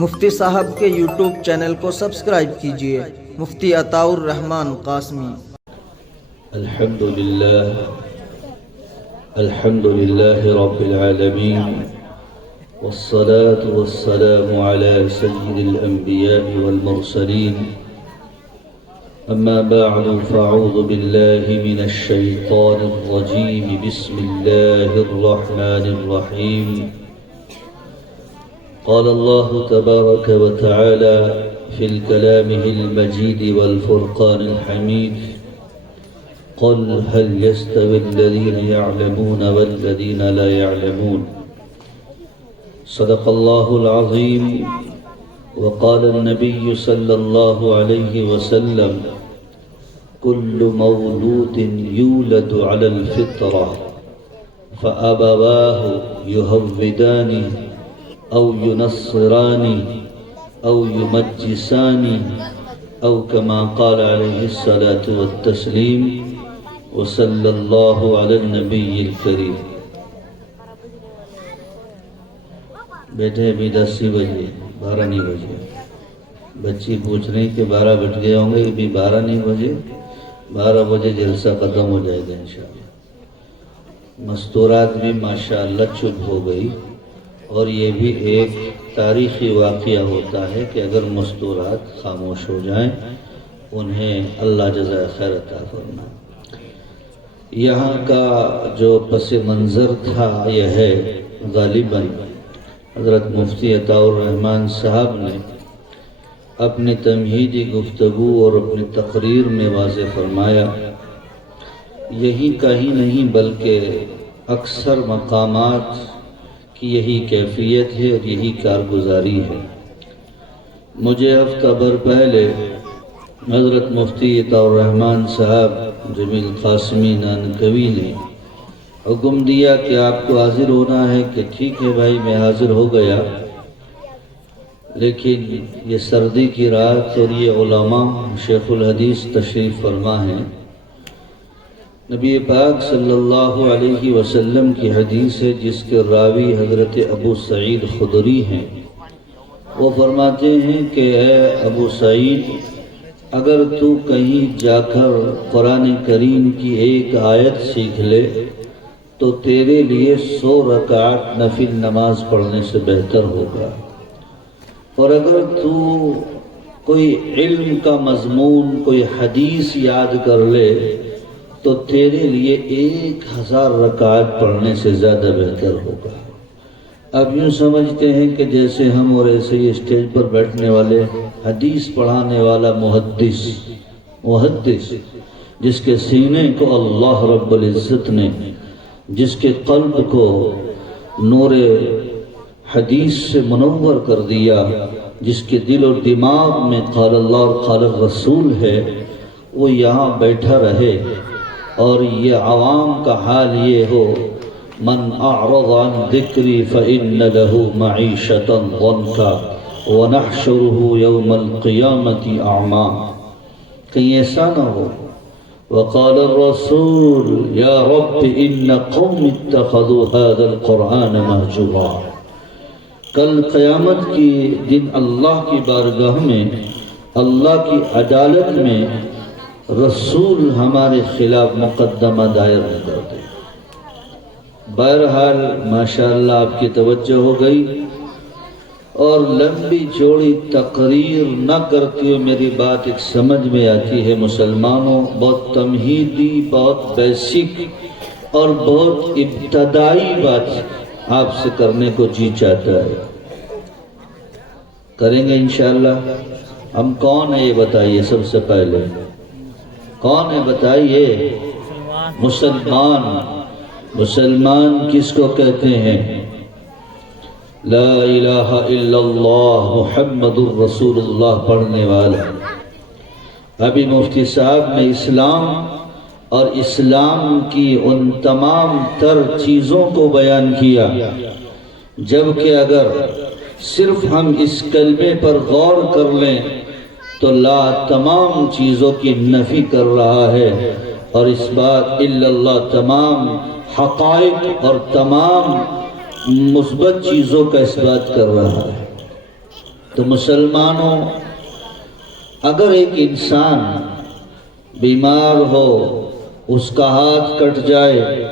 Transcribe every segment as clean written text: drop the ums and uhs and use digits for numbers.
مفتی صاحب کے YouTube channel کو سبسکرائب کیجئے، مفتی عطاء الرحمن قاسمی۔ الحمد لله رب العالمين، والصلاة والسلام على سيد الأنبياء والمرسلين، أما بعد فأعوذ بالله من الشيطان الرجيم، بسم الله الرحمن الرحيم. قال الله تبارك وتعالى في كلامه المجيد والفرقان الحميد: قل هل يستوي الذين يعلمون والذين لا يعلمون. صدق الله العظيم. وقال النبي صلى الله عليه وسلم: كل مولود يولد على الفطرة فأبواه يهودانه أو ينصرانه أو يمجسانه أو كما قال عليه الصلاة والتسليم. وصلى الله على النبي الكريم. بیٹھے ابھی 10 بجے 12 نہیں بجے. بچی پوچھ رہی کہ 12 بج گئے ہوں گے، ابھی 12 نہیں بجے. 12 بجے جلسہ ختم ہو جائے گا انشاءاللہ. مستورات بھی ماشاءاللہ چپ ہو گئی، اور یہ بھی ایک تاریخی واقعہ ہوتا ہے کہ اگر مستورات خاموش ہو جائیں انہیں اللہ جزائے خیر عطا فرمائے. یہاں کا جو پس منظر تھا یہ ہے غالباً حضرت مفتی عطاء الرحمن صاحب نے اپنی تمہیدی گفتگو اور اپنی تقریر میں واضح فرمایا. یہی کا ہی نہیں بلکہ اکثر مقامات کی یہی کیفیت ہے اور یہی کارگزاری ہے. مجھے ہفتہ بھر پہلے حضرت مفتی عطاء الرحمن صاحب جمیل قاسمی نانکوی نے حکم دیا کہ آپ کو حاضر ہونا ہے. کہ ٹھیک ہے بھائی، میں حاضر ہو گیا، لیکن یہ سردی کی رات اور یہ علماء شیخ الحدیث تشریف فرما ہیں. نبی پاک صلی اللہ علیہ وسلم کی حدیث ہے جس کے راوی حضرت ابو سعید خدری ہیں. وہ فرماتے ہیں کہ اے ابو سعید، اگر تو کہیں جا کر قرآن کریم کی ایک آیت سیکھ لے تو تیرے لیے 100 رکعت نفل نماز پڑھنے سے بہتر ہوگا، اور اگر تو کوئی علم کا مضمون، کوئی حدیث یاد کر لے تو تیرے لیے 1000 رکعت پڑھنے سے زیادہ بہتر ہوگا. اب یوں سمجھتے ہیں کہ جیسے ہم اور ایسے ہی اسٹیج پر بیٹھنے والے حدیث پڑھانے والا محدث جس کے سینے کو اللہ رب العزت نے، جس کے قلب کو نور حدیث سے منور کر دیا، جس کے دل و دماغ میں قال اللہ اور قال الرسول ہے، وہ یہاں بیٹھا رہے اور یہ عوام کا حال یہ ہو: من اعرض عن ذکری فإن له معیشة ضنکا ونحشره یوم القیامة اعما. کہیں ایسا نہ ہو وقال الرسول یا رب ان قوم اتخذوا هذا القرآن مہجورا. کل قیامت کی دن اللہ کی بارگاہ میں، اللہ کی عدالت میں رسول ہمارے خلاف مقدمہ دائر نہ کر دے. بہرحال ماشاءاللہ آپ کی توجہ ہو گئی، اور لمبی چوڑی تقریر نہ کرتے ہوئے میری بات ایک سمجھ میں آتی ہے. مسلمانوں، بہت تمہیدی، بہت بیسک اور بہت ابتدائی بات آپ سے کرنے کو جی چاہتا ہے. کریں گے انشاءاللہ. ہم کون ہیں یہ بتائیے؟ سب سے پہلے کون ہے بتائیے؟ مسلمان کس کو کہتے ہیں؟ لا الہ الا اللہ محمد الرسول اللہ پڑھنے والا. ابھی مفتی صاحب نے اسلام اور اسلام کی ان تمام تر چیزوں کو بیان کیا، جبکہ اگر صرف ہم اس کلمے پر غور کر لیں تو لا تمام چیزوں کی نفی کر رہا ہے، اور اس بات الا اللہ تمام حقائق اور تمام مثبت چیزوں کا اس بات کر رہا ہے. تو مسلمانوں، اگر ایک انسان بیمار ہو، اس کا ہاتھ کٹ جائے،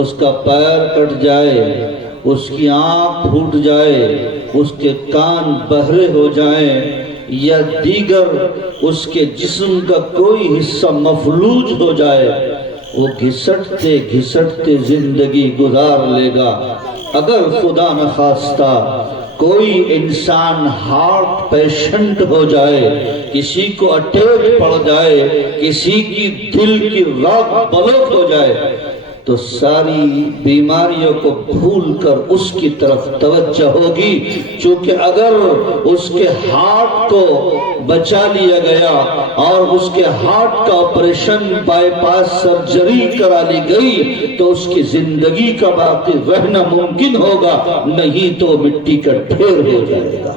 اس کا پیر کٹ جائے، اس کی آنکھ پھوٹ جائے، اس کے کان بہرے ہو جائیں، یا دیگر اس کے جسم کا کوئی حصہ مفلوج ہو جائے، وہ گھسٹتے گھسٹتے زندگی گزار لے گا۔ اگر خدا نخواستہ کوئی انسان ہارٹ پیشنٹ ہو جائے، کسی کو اٹیک پڑ جائے، کسی کی دل کی رگ بلوک ہو جائے، تو ساری بیماریوں کو بھول کر اس کی طرف توجہ ہوگی، چونکہ اگر اس کے ہارٹ کو بچا لیا گیا اور اس کے ہارٹ کا آپریشن بائی پاس سرجری کرا لی گئی تو اس کی زندگی کا باقی رہنا ممکن ہوگا، نہیں تو مٹی کا ڈھیر ہو جائے گا۔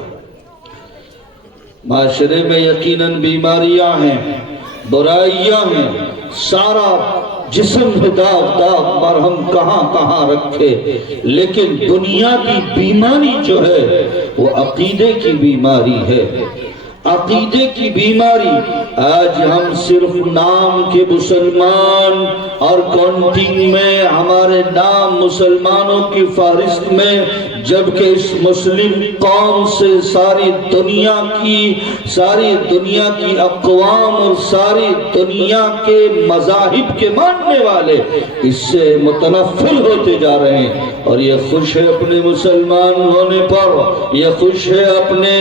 معاشرے میں یقیناً بیماریاں ہیں، برائیاں ہیں، سارا جسم ہے داغ داغ، مرہم کہاں کہاں رکھے، لیکن دنیا کی بیماری جو ہے وہ عقیدے کی بیماری ہے، عقیدے کی بیماری۔ آج ہم صرف نام کے مسلمان اور کاؤنٹنگ میں ہمارے نام مسلمانوں کی فہرست میں، جبکہ اس مسلم قوم سے ساری دنیا کی اقوام اور ساری دنیا کے مذاہب کے ماننے والے اس سے متنفر ہوتے جا رہے ہیں، اور یہ خوش ہے اپنے مسلمان ہونے پر، یہ خوش ہے اپنے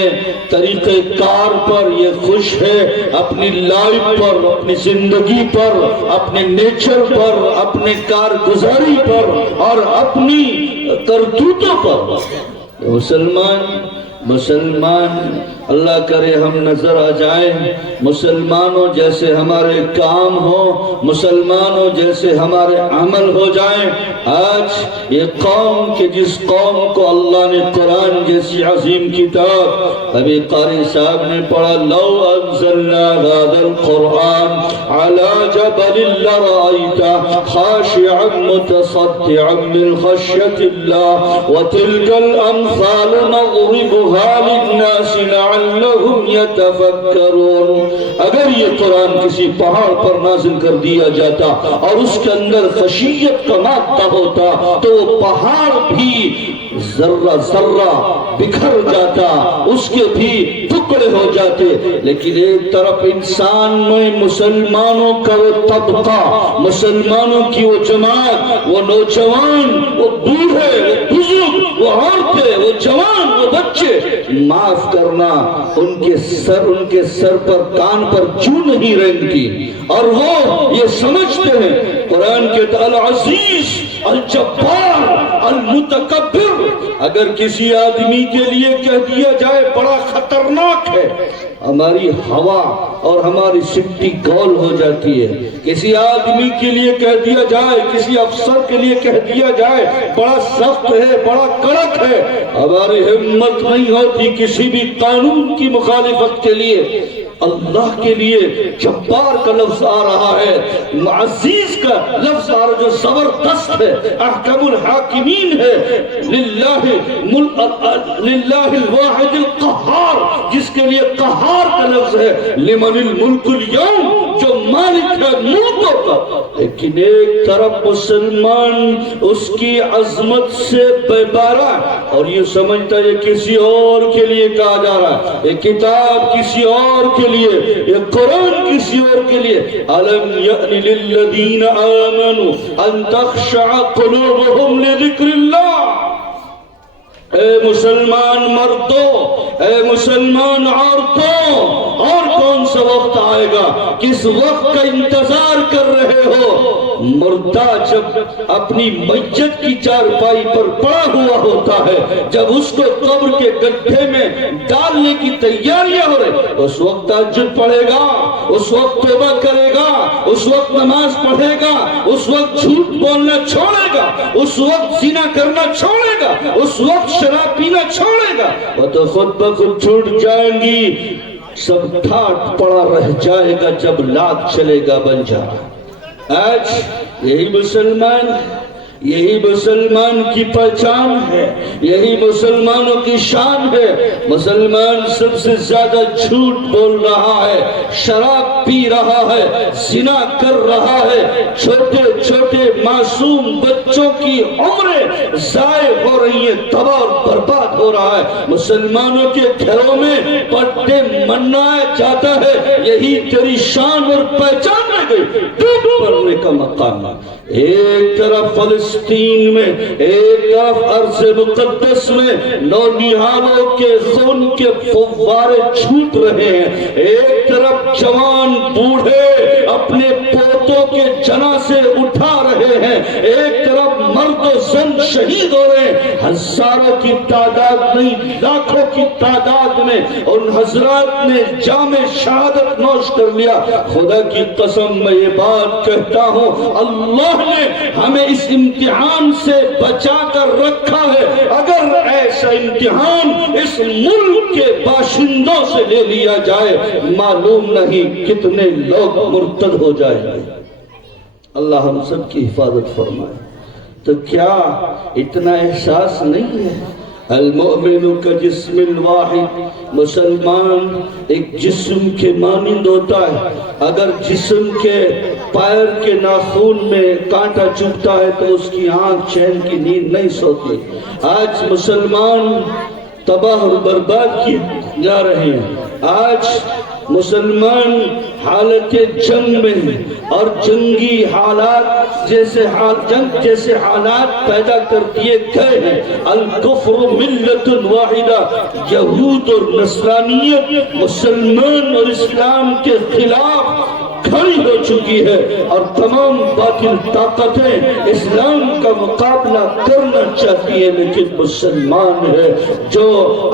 طریقہ کار پر، یہ خوش ہے اپنی لائف پر، اپنی زندگی پر، اپنے نیچر پر، اپنے کارگزاری پر اور اپنی کرتوتوں پر۔ مسلمان اللہ کرے ہم نظر آ جائیں، مسلمانوں جیسے ہمارے کام ہو، مسلمانوں جیسے ہمارے عمل ہو جائیں۔ آج یہ قوم کہ جس قوم کو اللہ نے قرآن جیسی عظیم کتاب، ابھی قاری صاحب نے پڑھا، لو انزلنا هذا القرآن على جبل لرأيته خاشعا متصدعا من خشية الله وتلك الأمثال نضربها للناس لعلهم يتفكرون۔ اگر یہ قرآن کسی پہاڑ پر نازل کر دیا جاتا اور اس کے اندر خشیت کا مادہ ہوتا تو وہ پہاڑ بھی ذرہ ذرہ بکھر جاتا، اس کے بھی ٹکڑے ہو جاتے، لیکن ایک طرف انسان میں مسلمانوں کا وہ طبقہ، مسلمانوں کی وہ جماعت، وہ نوجوان، وہ بوڑھے، وہ بزرگ، وہ عورتیں، وہ جوان، وہ بچے، معاف کرنا ان کے سر پر کان پر کیوں نہیں رینگتی، اور وہ یہ سمجھتے ہیں قرآن کے العزیز الجبار المتکبر اگر کسی آدمی کے لیے کہہ دیا جائے بڑا خطرناک ہے، ہماری ہوا اور ہماری سٹی گول ہو جاتی ہے۔ کسی آدمی کے لیے کہہ دیا جائے، کسی افسر کے لیے کہہ دیا جائے بڑا سخت ہے، بڑا کڑک ہے، ہماری ہمت نہیں ہوتی کسی بھی قانون کی مخالفت کے لیے۔ اللہ کے لیے جبار کا لفظ آ رہا ہے، عزیز کا لفظ آ رہا ہے جو زبردست ہے، احکم الحاکمین ہے، للہ الواحد القہار، جس کے لیے قہار کا لفظ ہے، لمن الملک اليوم، جو مالک ہے ملکوں کا۔ لیکن ایک طرف مسلمان اس کی عظمت سے بیبارہ اور یہ سمجھتا ہے یہ کسی اور کے لیے کہا جا رہا ہے، یہ کتاب کسی اور کے لیے، یہ قرآن کسی اور کے لیے۔ أَلَمْ يَأْنِ لِلَّذِينَ آمَنُوا أَن تَخْشَعَ قُلُوبُهُمْ لِذِكْرِ اللَّهِ۔ اے مسلمان مردوں، اے مسلمان عورتوں، اور کون سا وقت آئے گا، کس وقت کا انتظار کر رہے ہو؟ مردہ جب اپنی میت کی چارپائی پر پڑا ہوا ہوتا ہے، جب اس کو قبر کے گڈھے میں ڈالنے کی تیاریاں ہو رہی، اس وقت تہجد پڑھے گا، اس وقت توبہ کرے گا، اس وقت نماز پڑھے گا، اس وقت جھوٹ بولنا چھوڑے گا، اس وقت زنا کرنا چھوڑے گا، اس وقت شراب پینا چھوڑے گا، وہ تو خود بخود چھوٹ جائیں گی، سب ٹھاٹ پڑا رہ جائے گا جب لات چلے گا بن جا۔ آج یہی مسلمان یہی مسلمان کی پہچان ہے، یہی مسلمانوں کی شان ہے۔ مسلمان سب سے زیادہ جھوٹ بول رہا ہے، شراب پی رہا ہے، زنا کر رہا ہے، چھوٹے چھوٹے معصوم بچوں کی عمریں ضائع ہو رہی ہیں، تباہ اور برباد ہو رہا ہے۔ مسلمانوں کے گھروں میں برتھڈے منایا جاتا ہے، یہی تیری شان اور پہچان رہ گئی۔ ڈوب پڑنے کا مقام ہے۔ ایک طرف فلسطین میں، ایک طرف ارض مقدس میں نونہالوں کے خون کے فوارے چھوٹ رہے ہیں، ایک طرف جوان بوڑھے اپنے پوتوں کے جنازے اٹھا رہے ہیں، ایک طرف مرد و زن شہید ہو رہے ہیں۔ ہزاروں کی تعداد نہیں، لاکھوں کی تعداد میں ان حضرات نے جام شہادت نوش کر لیا۔ خدا کی قسم میں یہ بات کہتا ہوں، اللہ نے ہمیں اس امتحان سے بچا کر رکھا ہے۔ اگر ایسا امتحان اس ملک کے باشندوں سے لے لیا جائے، معلوم نہیں کتنے لوگ مرتد ہو جائیں گے۔ اللہ ہم سب کی حفاظت فرمائے۔ تو کیا اتنا احساس نہیں ہے؟ المؤمن کا جسم الواحد، مسلمان ایک جسم کے مانند ہوتا ہے۔ اگر جسم کے پیر کے ناخن میں کانٹا چبھتا ہے تو اس کی آنکھ چین کی نیند نہیں سوتی۔ آج مسلمان تباہ اور برباد کیے جا رہے ہیں۔ آج مسلمان حالت جنگ میں ہیں اور جنگی حالات جنگ جیسے حالات پیدا کر دیے گئے ہیں۔ الکفر ملت واحدہ، یہود اور نصرانیت مسلمان اور اسلام کے خلاف کھڑی ہو چکی ہے، اور تمام باطل طاقتیں اسلام کا مقابلہ کرنا چاہتی ہیں، لیکن مسلمان ہے جو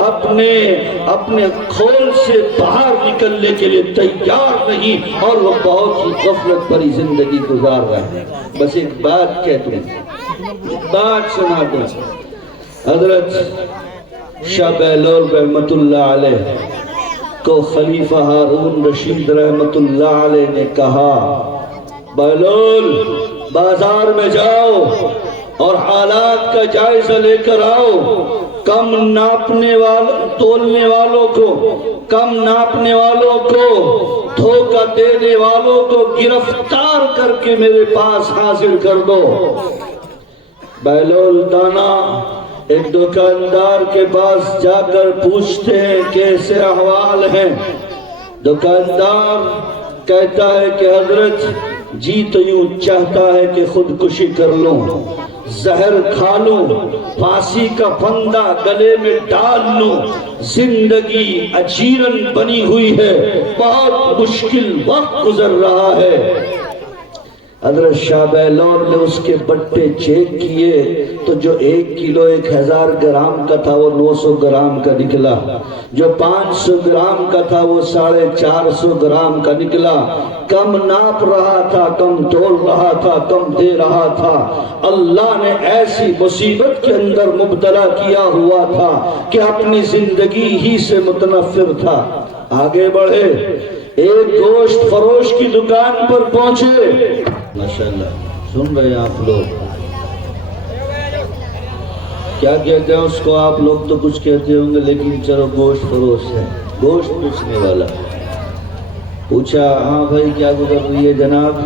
اپنے کھول سے باہر نکلنے کے لیے تیار نہیں، اور وہ بہت ہی غفلت بھری زندگی گزار رہا ہے۔ بس ایک بات کہہ دوں، ایک بات سنا دوں۔ حضرت شاہ بہلول رحمت اللہ علیہ کو خلیفہ ہارون رشید رحمت اللہ علیہ نے کہا، بہلول بازار میں جاؤ اور حالات کا جائزہ لے کر آؤ، کم ناپنے والوں کو دھوکہ دینے والوں کو گرفتار کر کے میرے پاس حاضر کر دو۔ بہلول دانا ایک دکاندار کے پاس جا کر پوچھتے ہیں کیسے احوال ہیں۔ دکاندار کہتا ہے کہ حضرت جی تو یوں چاہتا ہے کہ خودکشی کر لوں، زہر کھا لوں، پھانسی کا پھندا گلے میں ڈال لوں، زندگی اجیرن بنی ہوئی ہے، بہت مشکل وقت گزر رہا ہے۔ حضرت شاہ بہلول نے اس کے بٹے چیک کیے تو جو 1 کلو 1000 گرام کا تھا وہ 900 گرام کا نکلا، جو 500 گرام کا تھا وہ 450 گرام کا نکلا۔ کم ناپ رہا تھا، کم تول رہا تھا، کم دے رہا تھا۔ اللہ نے ایسی مصیبت کے اندر مبتلا کیا ہوا تھا کہ اپنی زندگی ہی سے متنفر تھا۔ آگے بڑھے، ایک گوشت فروش کی دکان پر پہنچے۔ ماشاءاللہ سن رہے ہیں آپ لوگ کیا کہتے ہیں اس کو؟ آپ لوگ تو کچھ کہتے ہوں گے، لیکن چلو گوشت فروش ہے، گوشت بیچنے والا۔ پوچھا ہاں بھائی کیا گزر رہی ہے جناب؟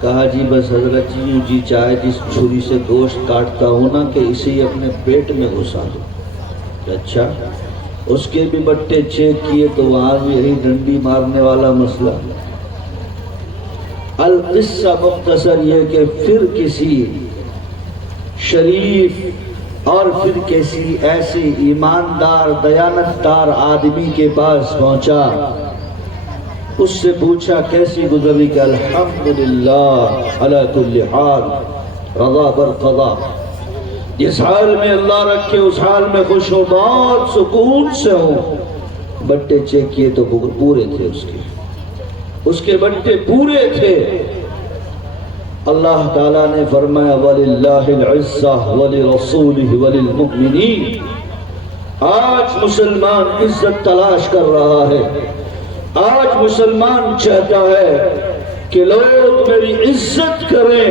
کہا جی بس حضرت جی چاہے جس چھری سے گوشت کاٹتا ہوں نا کہ اسے ہی اپنے پیٹ میں گھسا دو۔ اچھا، اس کے بھی بٹے چیک کیے تو وہاں بھی یہی ڈنڈی مارنے والا مسئلہ۔ القصہ مختصر یہ کہ پھر کسی شریف اور پھر کسی ایسی ایماندار دیانتدار آدمی کے پاس پہنچا، اس سے پوچھا کیسی گزری؟ کہ الحمدللہ علی کل حال، رضا بالقضاء، جس حال میں اللہ رکھے اس حال میں خوش ہوں، بہت سکون سے ہوں۔ بٹے چیک کیے تو پورے تھے، اس کے بٹے پورے تھے۔ اللہ تعالیٰ نے فرمایا وَلِلَّهِ الْعِزَّةُ وَلِرَسُولِهِ وَلِلْمُؤْمِنِينَ۔ آج مسلمان عزت تلاش کر رہا ہے، آج مسلمان چاہتا ہے کہ لوگ میری عزت کریں،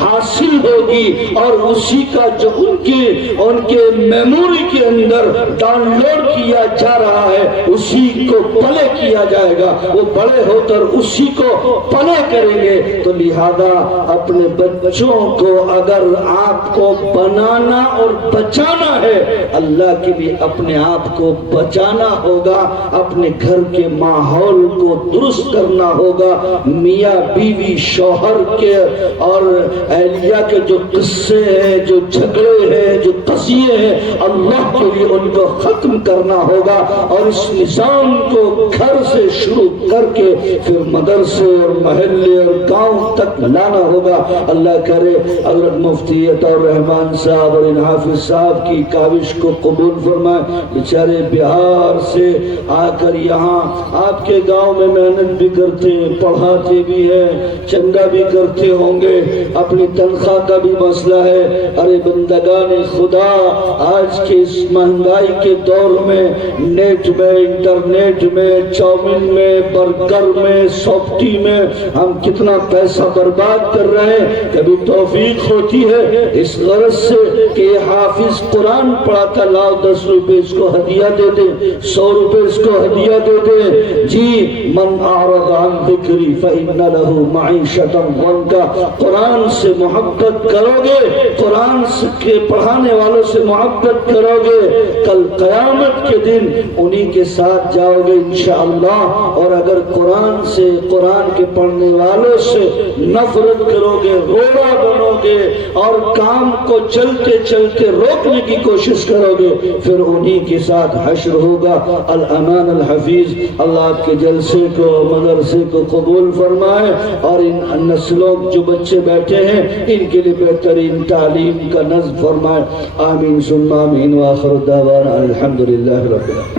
حاصل ہوگی اور اسی کا جو ان کے میموری کے اندر ڈاؤن لوڈ کیا جا رہا ہے اسی کو پلے کیا جائے گا، وہ بڑے ہو کر اسی کو پلے کریں گے۔ تو لہذا اپنے بچوں کو اگر آپ کو بنانا اور بچانا ہے، اللہ کے لیے اپنے آپ کو بچانا ہوگا، اپنے گھر کے ماحول کو درست کرنا ہوگا۔ میاں بیوی شوہر کے اور اہلیہ کے جو قصے ہیں، جو جھگڑے ہیں، جو قضیے ہیں، اللہ کے لیے ان کو ختم کرنا ہوگا، اور اس نظام کو گھر سے شروع کر کے پھر مدرسے اور محلے اور گاؤں تک لانا ہوگا۔ اللہ کرے حضرت مفتی عطاء الرحمان صاحب اور ان حافظ صاحب کی کاوش کو قبول فرمائے۔ بیچارے بہار سے آ کر یہاں آپ کے گاؤں میں محنت بھی کرتے ہیں، پڑھاتے بھی ہیں، چندہ بھی کرتے ہوں گے، اپنی تنخواہ کا بھی مسئلہ ہے۔ ارے بندگان خدا، آج کے اس مہنگائی کے دور میں نیٹ میں، انٹرنیٹ میں، چاؤمن میں، برگر میں، سوفٹی میں ہم کتنا پیسہ برباد کر رہے ہیں۔ کبھی توفیق ہوتی ہے اس غرض سے کہ یہ حافظ قرآن پڑھاتا، لاؤ 10 روپے اس کو ہدیہ دے دیں، 100 روپے اس کو ہدیہ دے دیں۔ جی من اعرض عن ذکری فإن له معیشۃ ضنکا، قرآن سے محبت کرو گے، قرآن کے پڑھانے والوں سے محبت کرو گے، کل قیامت کے دن انہی کے ساتھ جاؤ گے انشاءاللہ۔ اور اگر قرآن سے، قرآن کے پڑھنے والوں سے نفرت کرو گے، روڑا بنو گے اور کام کو چلتے چلتے روکنے کی کوشش کرو گے، پھر انہی کے ساتھ حشر ہوگا۔ الامان الحفیظ اللہ آپ کے جلسے کو، مدرسے کو قبول فرمائے، اور ان نسلوں جو بچے بیٹھے ہیں ان کے لیے بہترین تعلیم کا نصب فرمائے۔ آمین ثم آمین، وآخر دعوانا الحمدللہ رب العالمین۔